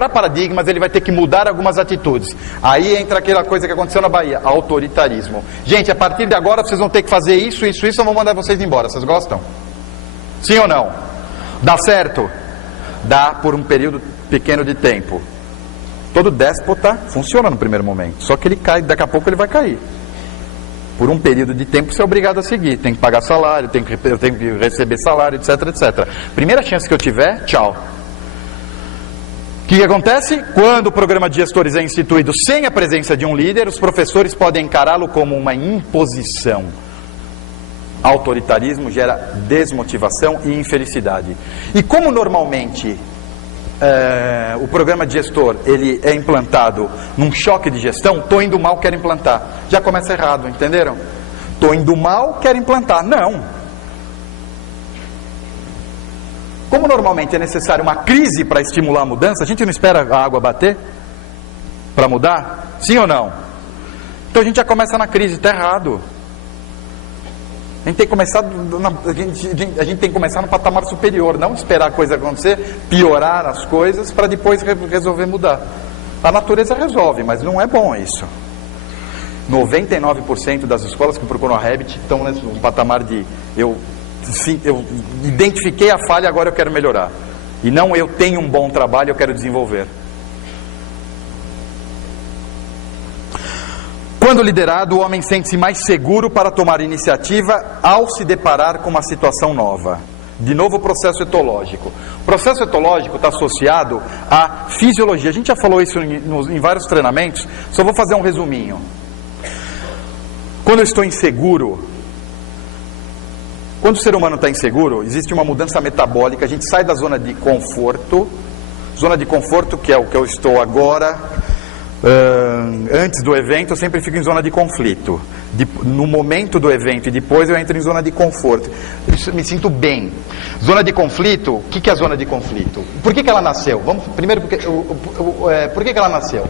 quebrar paradigmas, ele vai ter que mudar algumas atitudes. Aí entra aquela coisa que aconteceu na Bahia, autoritarismo. Gente, a partir de agora vocês vão ter que fazer isso, eu vou mandar vocês embora. Vocês gostam? Sim ou não? Dá certo? Dá por um período pequeno de tempo. Todo déspota funciona no primeiro momento, só que ele cai, daqui a pouco ele vai cair. Por um período de tempo você é obrigado a seguir, tem que pagar salário, eu tenho que receber salário, etc, etc. Primeira chance que eu tiver, tchau. O que acontece? Quando o programa de gestores é instituído sem a presença de um líder, os professores podem encará-lo como uma imposição. Autoritarismo gera desmotivação e infelicidade. E como normalmente o programa de gestor ele é implantado num choque de gestão, estou indo mal, quero implantar. Já começa errado, entenderam? Estou indo mal, quero implantar. Não. Como normalmente é necessário uma crise para estimular a mudança, a gente não espera a água bater para mudar? Sim ou não? Então a gente já começa na crise, está errado. A gente tem que começar no patamar superior, não esperar a coisa acontecer, piorar as coisas para depois resolver mudar. A natureza resolve, mas não é bom isso. 99% das escolas que procuram a Habit estão num patamar de eu identifiquei a falha, agora eu quero melhorar. E não eu tenho um bom trabalho, eu quero desenvolver. Quando liderado, o homem sente-se mais seguro para tomar iniciativa ao se deparar com uma situação nova. De novo, o processo etológico. O processo etológico está associado à fisiologia. A gente já falou isso em vários treinamentos, só vou fazer um resuminho. Quando eu estou inseguro, quando o ser humano está inseguro, existe uma mudança metabólica, a gente sai da zona de conforto, que é o que eu estou agora. Antes do evento eu sempre fico em zona de conflito. No momento do evento e depois eu entro em zona de conforto. Eu me sinto bem. Zona de conflito, o que é a zona de conflito? Por que ela nasceu? Primeiro, por que ela nasceu?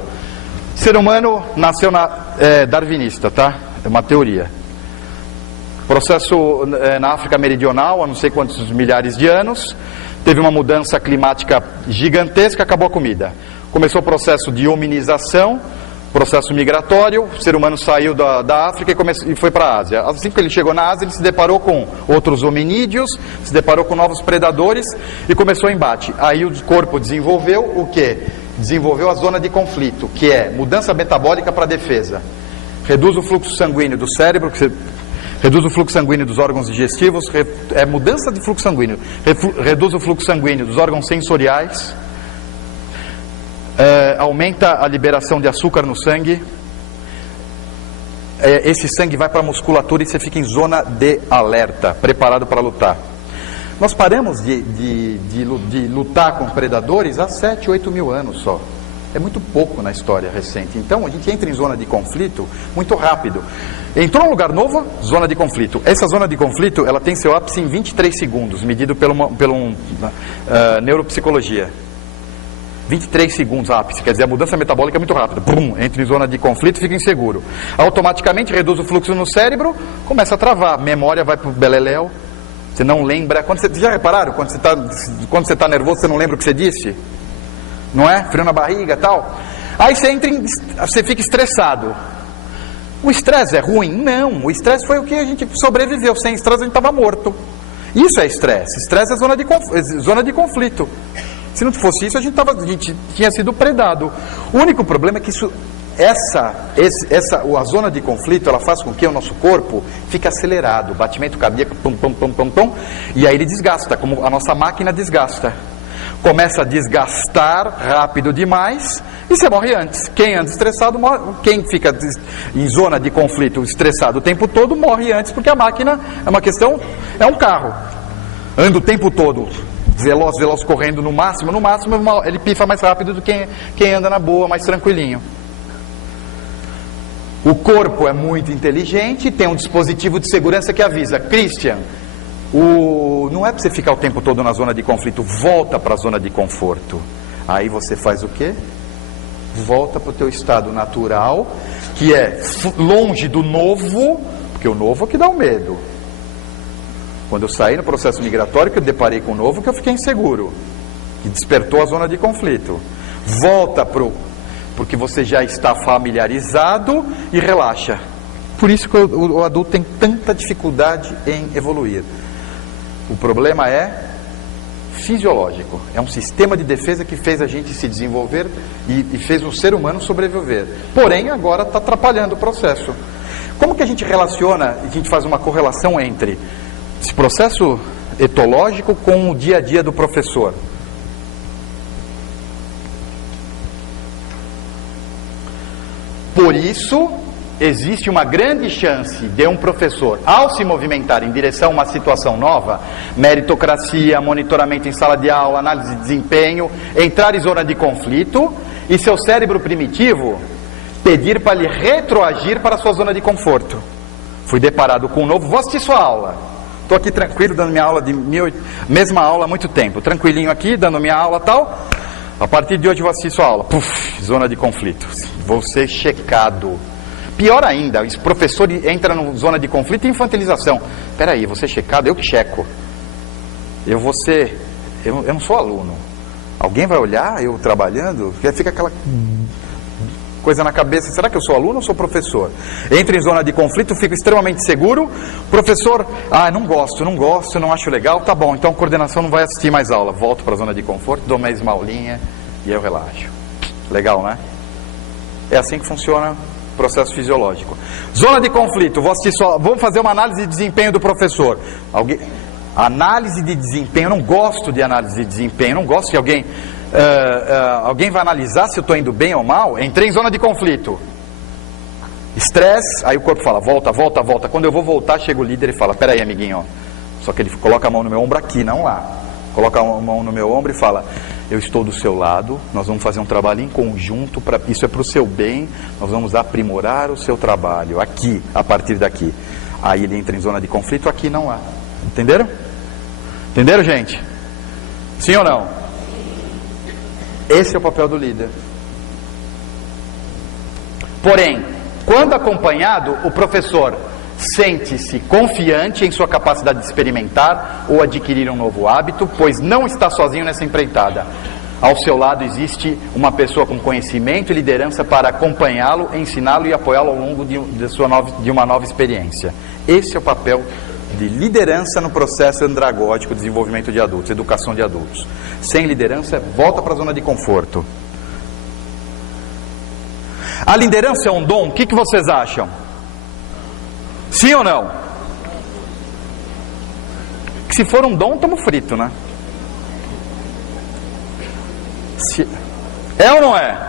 O ser humano nasceu darwinista, tá? É uma teoria. Processo na África Meridional, há não sei quantos milhares de anos, teve uma mudança climática gigantesca, acabou a comida. Começou o processo de hominização, processo migratório, o ser humano saiu da África e foi para a Ásia. Assim que ele chegou na Ásia, ele se deparou com outros hominídeos, se deparou com novos predadores e começou o embate. Aí o corpo desenvolveu o quê? Desenvolveu a zona de conflito, que é mudança metabólica para defesa. Reduz o fluxo sanguíneo do cérebro, reduz o fluxo sanguíneo dos órgãos digestivos, mudança de fluxo sanguíneo, reduz o fluxo sanguíneo dos órgãos sensoriais, aumenta a liberação de açúcar no sangue, esse sangue vai para a musculatura e você fica em zona de alerta, preparado para lutar. Nós paramos de lutar com predadores há 7, 8 mil anos só. É muito pouco na história recente. Então a gente entra em zona de conflito muito rápido. Entrou num lugar novo, zona de conflito. Essa zona de conflito ela tem seu ápice em 23 segundos, medido pela neuropsicologia. 23 segundos ápice, quer dizer, a mudança metabólica é muito rápida. Bum, entra em zona de conflito e fica inseguro. Automaticamente reduz o fluxo no cérebro, começa a travar. Memória vai para o beleléu. Você não lembra. Já repararam? Quando você está nervoso, você não lembra o que você disse? Não é? Frio na barriga e tal. Aí você fica estressado. O estresse é ruim? Não. O estresse foi o que a gente sobreviveu. Sem estresse a gente estava morto. Isso é estresse. Estresse é zona de conflito. Se não fosse isso, a gente tinha sido predado. O único problema é que a zona de conflito, ela faz com que o nosso corpo fique acelerado, batimento cardíaco, pum, pum, pum, pum, pum, e aí ele desgasta, como a nossa máquina desgasta. Começa a desgastar rápido demais e você morre antes. Quem anda estressado morre. Quem fica em zona de conflito estressado o tempo todo morre antes, porque a máquina é um carro. Anda o tempo todo veloz, correndo no máximo, ele pifa mais rápido do que quem anda na boa, mais tranquilinho. O corpo é muito inteligente, tem um dispositivo de segurança que avisa: Christian, não é para você ficar o tempo todo na zona de conflito, volta para a zona de conforto. Aí você faz o quê? Volta para o teu estado natural, que é longe do novo, porque o novo é que dá o medo. Quando eu saí no processo migratório, que eu deparei com o novo, que eu fiquei inseguro, que despertou a zona de conflito. Volta porque você já está familiarizado e relaxa. Por isso que o adulto tem tanta dificuldade em evoluir. O problema é fisiológico. É um sistema de defesa que fez a gente se desenvolver e fez o ser humano sobreviver. Porém, agora está atrapalhando o processo. Como que a gente relaciona, a gente faz uma correlação entre esse processo etológico com o dia a dia do professor? Por isso, existe uma grande chance de um professor, ao se movimentar em direção a uma situação nova, meritocracia, monitoramento em sala de aula, análise de desempenho, entrar em zona de conflito e seu cérebro primitivo pedir para ele retroagir para a sua zona de conforto. Fui deparado com um novo, vou assistir sua aula. Estou aqui tranquilo, dando minha aula mesma aula há muito tempo, tranquilinho aqui, dando minha aula tal. A partir de hoje vou assistir sua aula. Puf, zona de conflito. Vou ser checado. Pior ainda, o professor entra na zona de conflito e infantilização. Espera aí, vou ser checado? Eu que checo. Eu não sou aluno. Alguém vai olhar eu trabalhando? Fica aquela coisa na cabeça. Será que eu sou aluno ou sou professor? Entro em zona de conflito, fico extremamente seguro. Professor, não gosto, não acho legal. Tá bom, então a coordenação não vai assistir mais aula. Volto para a zona de conforto, dou mais uma aulinha e aí eu relaxo. Legal, né? É assim que funciona o processo fisiológico. Zona de conflito, vamos fazer uma análise de desempenho do professor. Análise de desempenho, eu não gosto de análise de desempenho, não gosto que alguém vai analisar se eu estou indo bem ou mal. Entrei em zona de conflito. Estresse, aí o corpo fala, volta. Quando eu vou voltar, chega o líder e fala, peraí amiguinho, ó. Só que ele coloca a mão no meu ombro aqui, não lá. Coloca a mão no meu ombro e fala, eu estou do seu lado, nós vamos fazer um trabalho em conjunto, isso é para o seu bem, nós vamos aprimorar o seu trabalho, aqui, a partir daqui. Aí ele entra em zona de conflito, aqui não lá. Entenderam? Entenderam, gente? Sim ou não? Esse é o papel do líder. Porém, quando acompanhado, o professor sente-se confiante em sua capacidade de experimentar ou adquirir um novo hábito, pois não está sozinho nessa empreitada. Ao seu lado existe uma pessoa com conhecimento e liderança para acompanhá-lo, ensiná-lo e apoiá-lo ao longo de uma nova experiência. Esse é o papel de liderança no processo andragógico de desenvolvimento de adultos, educação de adultos. Sem liderança, volta para a zona de conforto. A liderança é um dom? O que vocês acham? Sim ou não? Se for um dom, estamos fritos, né? É ou não é?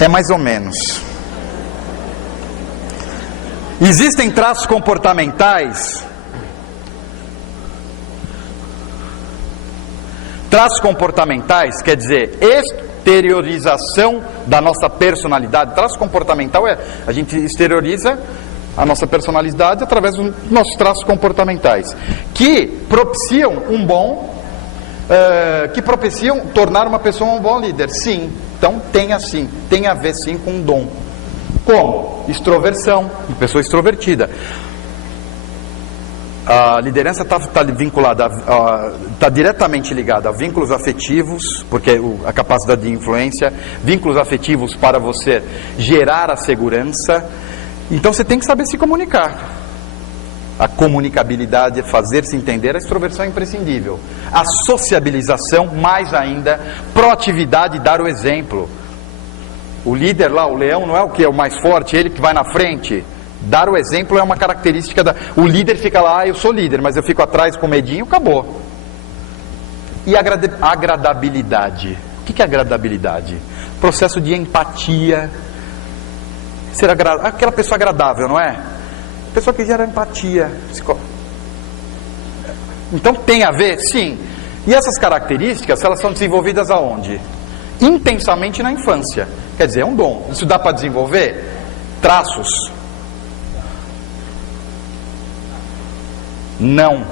É mais ou menos. Existem traços comportamentais. Traços comportamentais quer dizer exteriorização da nossa personalidade. Traço comportamental é a gente exterioriza a nossa personalidade através dos nossos traços comportamentais que propiciam tornar uma pessoa um bom líder. Sim, então tem a ver sim com um dom. Como? Extroversão, uma pessoa extrovertida. A liderança está vinculada, está diretamente ligada a vínculos afetivos, porque a capacidade de influência, vínculos afetivos para você gerar a segurança. Então você tem que saber se comunicar. A comunicabilidade, fazer-se entender, a extroversão é imprescindível. A sociabilização, mais ainda, proatividade, dar o exemplo. O líder lá, o leão, não é o que é o mais forte, ele que vai na frente. Dar o exemplo é uma característica o líder fica lá, eu sou líder, mas eu fico atrás com medinho, acabou. E agradabilidade. O que é agradabilidade? Processo de empatia. Aquela pessoa agradável, não é? Pessoa que gera empatia. Então tem a ver? Sim. E essas características, elas são desenvolvidas aonde? Intensamente na infância. Quer dizer, é um dom. Isso dá para desenvolver? Traços? Não.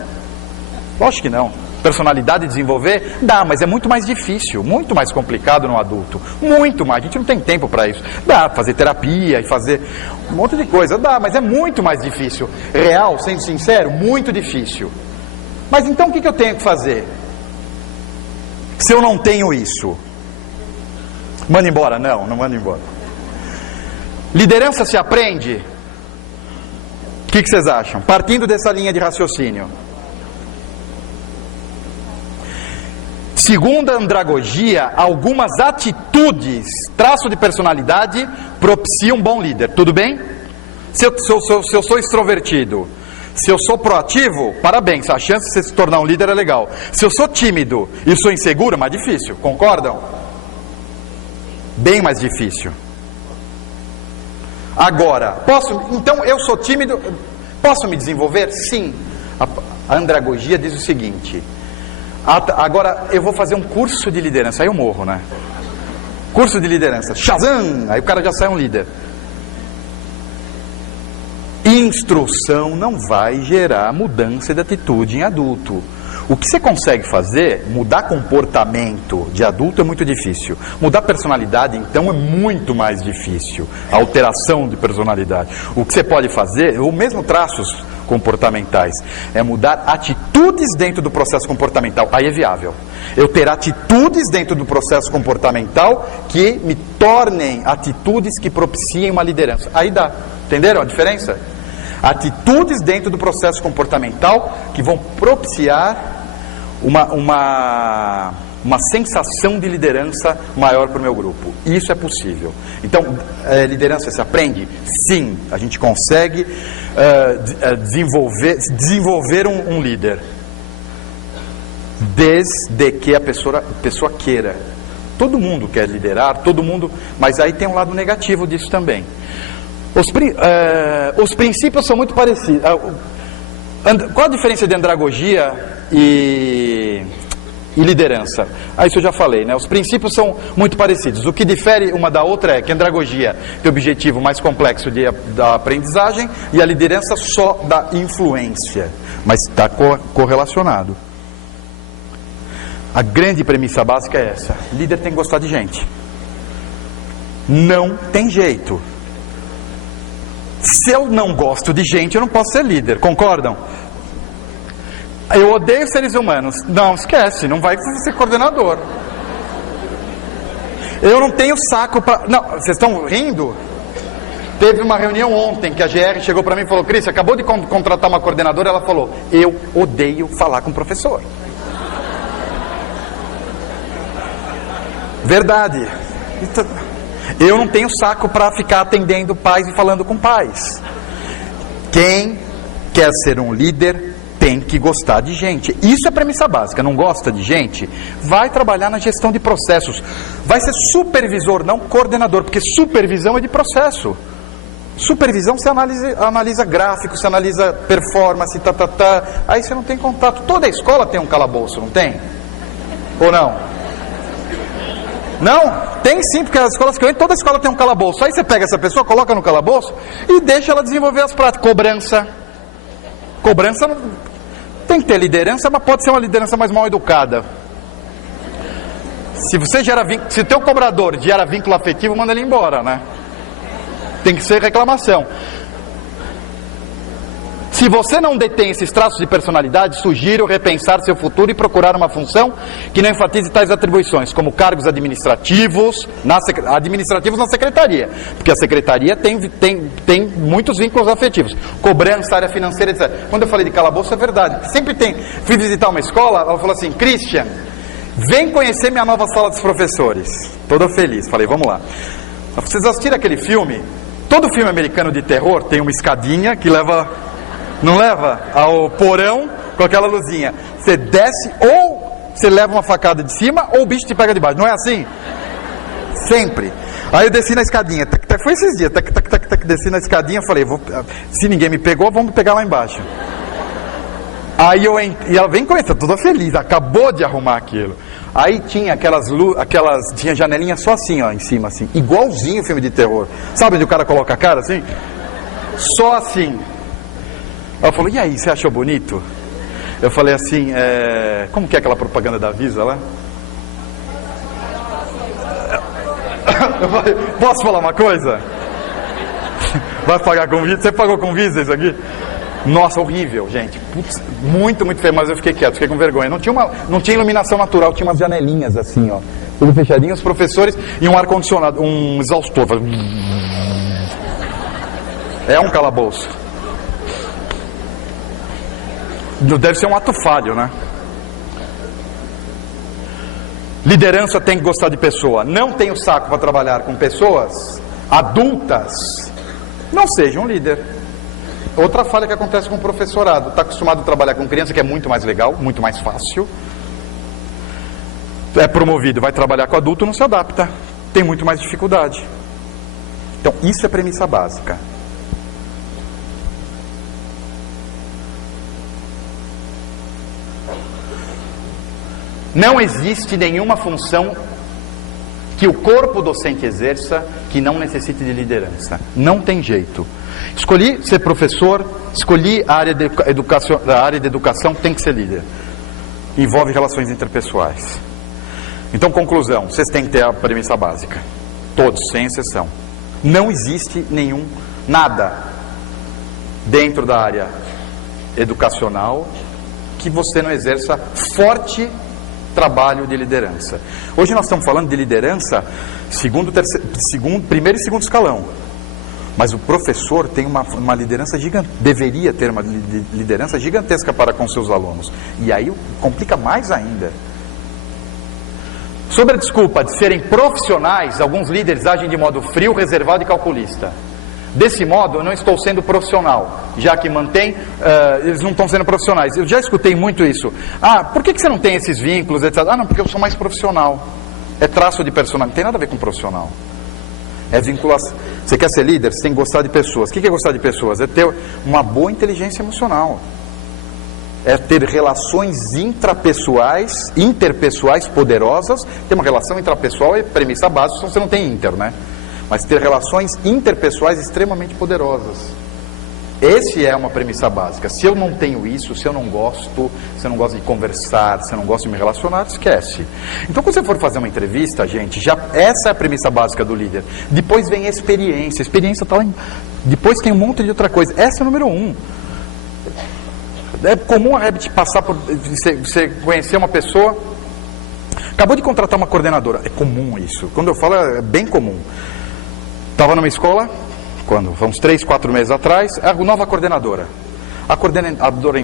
Lógico que não. personalidade desenvolver? Dá, mas é muito mais difícil, muito mais complicado no adulto. Muito mais, a gente não tem tempo para isso. Dá, fazer terapia e fazer um monte de coisa, dá, mas é muito mais difícil. Real, sendo sincero, muito difícil. Mas então o que eu tenho que fazer? Se eu não tenho isso? Manda embora? Não, não manda embora. Liderança se aprende? O que vocês acham? Partindo dessa linha de raciocínio. Segundo a andragogia, algumas atitudes, traço de personalidade, propiciam um bom líder. Tudo bem? Se eu sou extrovertido, se eu sou proativo, parabéns, a chance de você se tornar um líder é legal. Se eu sou tímido e sou inseguro, é mais difícil, concordam? Bem mais difícil. Agora, então eu sou tímido, posso me desenvolver? Sim. A andragogia diz o seguinte: agora eu vou fazer um curso de liderança, aí eu morro, né? Curso de liderança, Shazam! Aí o cara já sai um líder. Instrução não vai gerar mudança de atitude em adulto. O que você consegue fazer, mudar comportamento de adulto é muito difícil. Mudar personalidade, então, é muito mais difícil. A alteração de personalidade. O que você pode fazer, ou mesmo traços comportamentais, é mudar atitudes dentro do processo comportamental. Aí é viável. Eu ter atitudes dentro do processo comportamental que me tornem atitudes que propiciem uma liderança. Aí dá. Entenderam a diferença? Atitudes dentro do processo comportamental que vão propiciar uma sensação de liderança maior para o meu grupo. Isso é possível. Então, liderança se aprende? Sim, a gente consegue desenvolver um líder. Desde que a pessoa queira. Todo mundo quer liderar, todo mundo, mas aí tem um lado negativo disso também. Os princípios são muito parecidos. Qual a diferença de andragogia e liderança? Isso eu já falei, né? Os princípios são muito parecidos. O que difere uma da outra é que a andragogia tem o objetivo mais complexo da aprendizagem e a liderança só da influência, mas está correlacionado. A grande premissa básica é essa: líder tem que gostar de gente. Não tem jeito. Se eu não gosto de gente, eu não posso ser líder, concordam? Eu odeio seres humanos. Não, esquece, não vai ser coordenador. Eu não tenho saco para... Não, vocês estão rindo? Teve uma reunião ontem que a GR chegou para mim e falou: Cris, acabou de contratar uma coordenadora. Ela falou: eu odeio falar com o professor. Verdade. Eu não tenho saco para ficar atendendo pais e falando com pais. Quem quer ser um líder tem que gostar de gente. Isso é premissa básica. Não gosta de gente? Vai trabalhar na gestão de processos. Vai ser supervisor, não coordenador, porque supervisão é de processo. Supervisão você analisa gráficos, você analisa performance, Aí você não tem contato. Toda escola tem um calabouço, não tem? Ou não? Não? Tem sim, porque as escolas que eu entro, toda escola tem um calabouço. Aí você pega essa pessoa, coloca no calabouço e deixa ela desenvolver as práticas. Cobrança não... Tem que ter liderança, mas pode ser uma liderança mais mal educada. Se o teu cobrador gera vínculo afetivo, manda ele embora, né? Tem que ser reclamação. Se você não detém esses traços de personalidade, sugiro repensar seu futuro e procurar uma função que não enfatize tais atribuições, como cargos administrativos na secretaria, porque a secretaria tem muitos vínculos afetivos, cobrança, área financeira, etc. Quando eu falei de calabouço, é verdade. Sempre tem. Fui visitar uma escola, ela falou assim: Christian, vem conhecer minha nova sala dos professores. Todo feliz. Falei, vamos lá. Vocês assistiram aquele filme? Todo filme americano de terror tem uma escadinha que leva... Não leva ao porão com aquela luzinha. Você desce, ou você leva uma facada de cima, ou o bicho te pega de baixo. Não é assim? Sempre. Aí eu desci na escadinha. Foi esses dias. Desci na escadinha. Falei, se ninguém me pegou, vamos pegar lá embaixo. Aí e ela vem com isso, toda feliz. Acabou de arrumar aquilo. Aí tinha tinha janelinha só assim, ó, em cima, assim. Igualzinho o filme de terror. Sabe onde o cara coloca a cara, assim? Só assim. Ela falou: e aí, você achou bonito? Eu falei assim, como que é aquela propaganda da Visa lá? Eu falei, posso falar uma coisa? Vai pagar com Visa? Você pagou com Visa isso aqui? Nossa, horrível, gente. Putz, muito, muito feio, mas eu fiquei quieto, fiquei com vergonha. Não tinha iluminação natural, tinha umas janelinhas assim, ó. Tudo fechadinho, os professores e um ar-condicionado, um exaustor. É um calabouço. Deve ser um ato falho, né? Liderança tem que gostar de pessoa. Não tem o saco para trabalhar com pessoas adultas. Não seja um líder. Outra falha que acontece com o professorado. Está acostumado a trabalhar com criança, que é muito mais legal, muito mais fácil. É promovido, vai trabalhar com adulto, não se adapta. Tem muito mais dificuldade. Então, isso é premissa básica. Não existe nenhuma função que o corpo docente exerça que não necessite de liderança. Não tem jeito. Escolhi ser professor, escolhi a área de educação, tem que ser líder. Envolve relações interpessoais. Então, conclusão, vocês têm que ter a premissa básica. Todos, sem exceção. Não existe nada dentro da área educacional que você não exerça forte trabalho de liderança. Hoje nós estamos falando de liderança primeiro e segundo escalão. Mas o professor tem uma liderança gigantesca, deveria ter uma liderança gigantesca para com seus alunos. E aí complica mais ainda. Sobre a desculpa de serem profissionais, alguns líderes agem de modo frio, reservado e calculista. Desse modo, eu não estou sendo profissional, já que eles não estão sendo profissionais. Eu já escutei muito isso. Por que você não tem esses vínculos, etc? Não, porque eu sou mais profissional. É traço de personalidade, não tem nada a ver com profissional. É vinculação. Você quer ser líder? Você tem que gostar de pessoas. O que é gostar de pessoas? É ter uma boa inteligência emocional. É ter relações interpessoais poderosas. Ter uma relação intrapessoal é premissa básica, senão você não tem inter, né? Mas ter relações interpessoais extremamente poderosas. Esse é uma premissa básica. Se eu não tenho isso, se eu não gosto de conversar, se eu não gosto de me relacionar, esquece. Então, quando você for fazer uma entrevista, gente, essa é a premissa básica do líder. Depois vem a experiência. A experiência está lá. Depois tem um monte de outra coisa. Essa é o número 1. É comum a Rebit passar por você conhecer uma pessoa. Acabou de contratar uma coordenadora. É comum isso. Quando eu falo, é bem comum. Estava numa escola, uns 3, 4 meses atrás, a nova coordenadora. A coordenadora